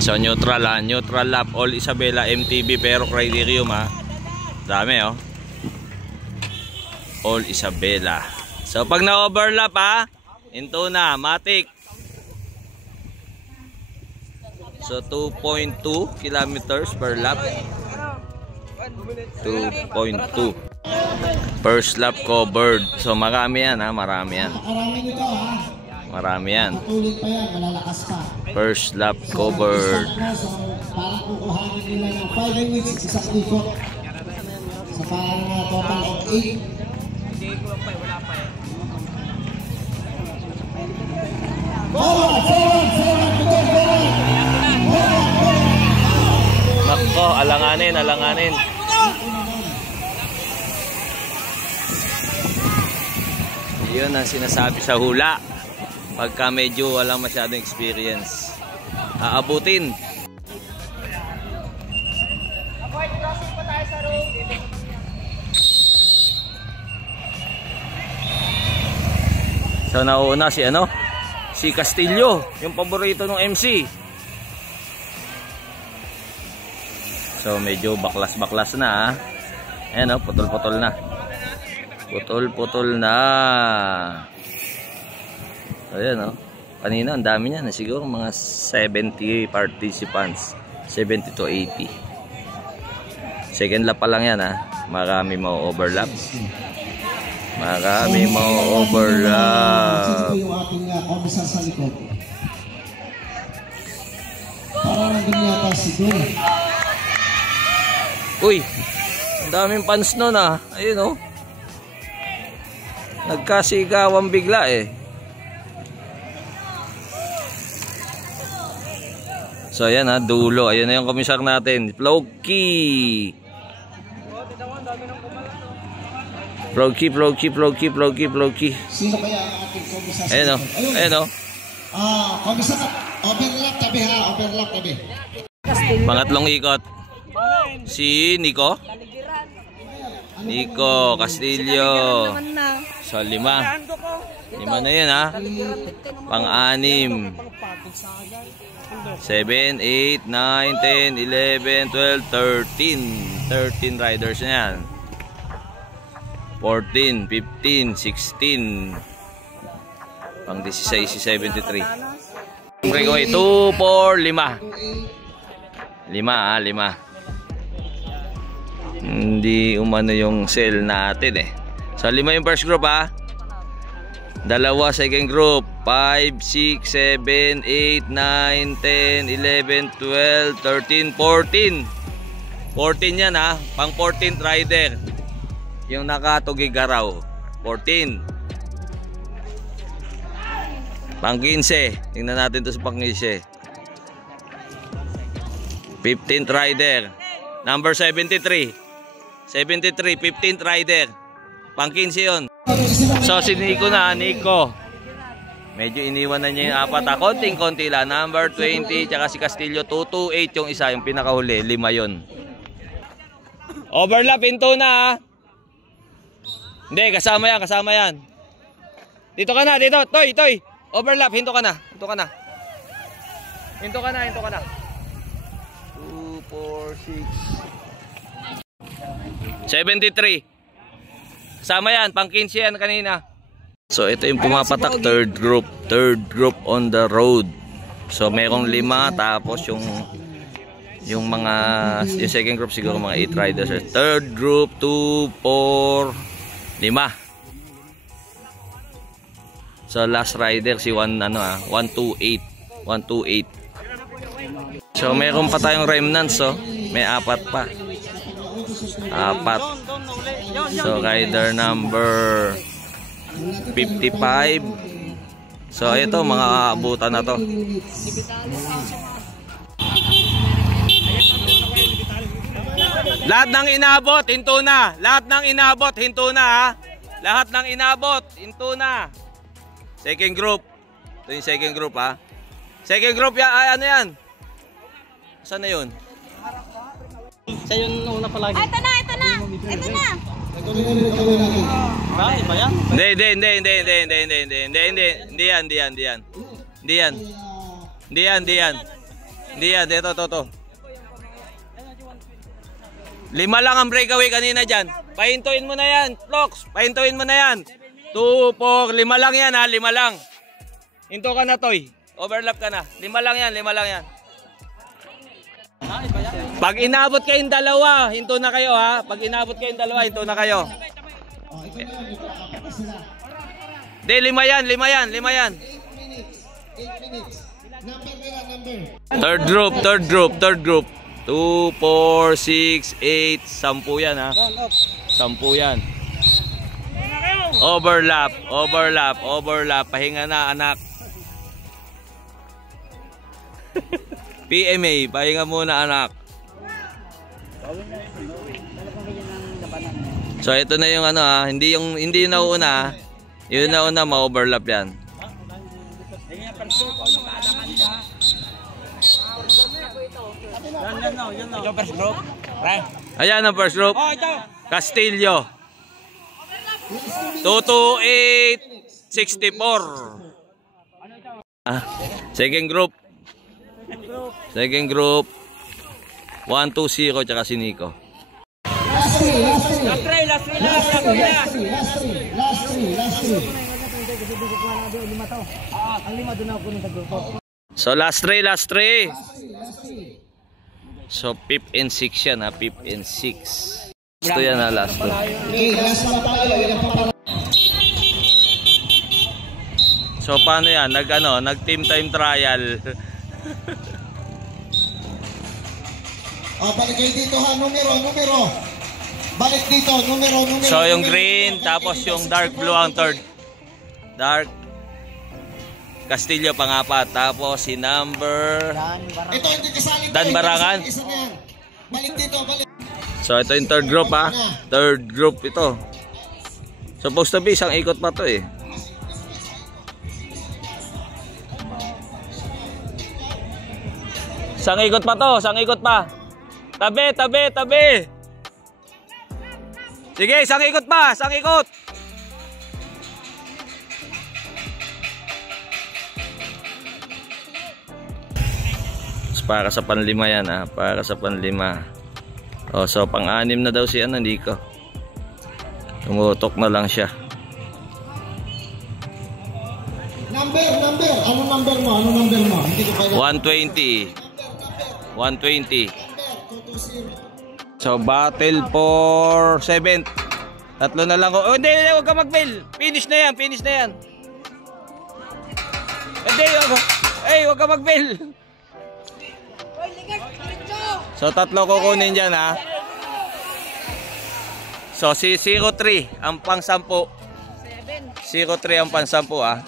So neutral ha, neutral lap, all Isabela MTB pero criterium ha. Dami oh. All Isabela. So pag na-overlap ha, into na, matic. So 2.2 kilometers per lap. 2.2. First lap covered. So marami yan ha, marami yan. Marami yan. First lap covered. Parang kukuhanin nila ng 5 minutes isang ikot. Sa parang total of 8. Nako, alanganin, alanganin. Yun ang sinasabi sa hula. Pagka medyo walang masyadong experience, aabutin. So nauna si ano? Si Castillo, yung paborito ng MC. So medyo baklas-baklas na ha. Ayan o, putol-putol na. Putol-putol na. Ayan o. Kanina ang dami niyan. Siguro mga 70 participants. 70 to 80. Second lap pa lang yan ha. Marami mo overlap. Marami mo overlap. Yung ating komisar sa likod. Parang nandun yata si Don. Uy, ang daming fans nun ah. Ayun oh. Nagkasigawan bigla eh. So ayan ha, dulo. Ayan na yung komisar natin. Floki. Floki. Sino kaya ang ating komisar sa likod? Ayan o, ayan o. Komisar, overlap tabi ha, overlap tabi. Pangatlong ikot. Si Nico Castillo. So 5 na yun ha. Pang-anim 7, 8, 9, 10, 11, 12, 13 riders na yan. 14, 15, 16 pang 16 si 73. Breakaway 2, 4, 5 ha, 5. Hindi umano yung cell natin eh. So 5 yung first group ha. 2 second group. 5, 6, 7, 8, 9, 10, 11, 12, 13, 14. 14 yan ha. Pang 14th rider. Yung nakatugigaraw. 14. Pang 15. Tingnan natin to sa pang 15. 15th rider. Number 73. 15th rider. Pang 15 yun. So si Nico na, Nico. Medyo iniwan na niya yung apat ha. Konting-konti lang. Number 20, tsaka si Castillo 228 yung isa, yung pinakahuli. 5 yun. Overlap into na ha. Hindi, kasama yan. Dito ka na, dito. Toy. Overlap, hinto ka na. Hinto ka na. 2, 4, 6 73. Kasama yan, pang 15 yan kanina. So ito yung pumapatak, third group on the road. So mayroong 5, tapos yung second group siguro mga 8 riders. Third group 2, 4, 5. So last rider si 128. So mayroon pa tayong remnants so. May 4 pa. 4. So rider number 55. So ito mga aabutan na to. Lahat ng inabot, hinto na. Lahat ng inabot, hinto na ha. Second group. Ito yung second group ha. Second group yan, ano yan? Saan na yun? Sa yun una palagi. Ito na. Bakit ba yan? Hindi yan. Hindi yan, dito, to. 5 lang ang breakaway kanina dyan. Pahintuin mo na yan, Flox. Pahintuin mo na yan. 2, 4, 5 lang yan ha, 5 lang. Hinto ka na, Toy. Overlap ka na. 5 lang yan, 5 lang yan. Pag inabot kayong dalawa, hinto na kayo ha. Pag inabot kayong dalawa, hinto na kayo. Hindi, 5 yan. 8 minutes. Number nila, number. Third group. 2, 4, 6, 8, 10 yan ha. 10 yan. Overlap. Pahinga na, anak. PMA, pahinga muna, anak. So ito na yung ano ha, hindi yung nauna. Yung nauna ma-overlap yan. Yung first group. Ayan ang first group. Castillo. 228 64. Second group. 120 tsaka si Nico. Last three. So last three. So 5 and 6 yan ha, 5 and 6. Gusto yan ha, last 2. So paano yan? Nag team time trial. Balik kayo dito ha, numero. Balik dito, numero. So yung green, tapos yung dark blue ang third. Dark Castillo pang-4, tapos si number ito hindi kasali. Dan Barangan. Balik dito, balik. So ito yung third group ha. Third group ito. Supposed to be isang ikot pa to eh. Isang ikot pa. Tabi. Sige, isang ikot pa, Para sa panlima yan ha, para sa panlima. Oh, so pang-anim na daw si Nico. Tumutok na lang siya. Number. Ano number mo? Hindi ko kaya. 120. So battle for 7th. Tatlo na lang ko. Oh, hindi, huwag ka mag-fail. Finish na yan. Hindi, huwag ka mag-fail. So tatlo kukunin dyan ha. So si 03 ang pang-10. 03 ang pang-10 ha.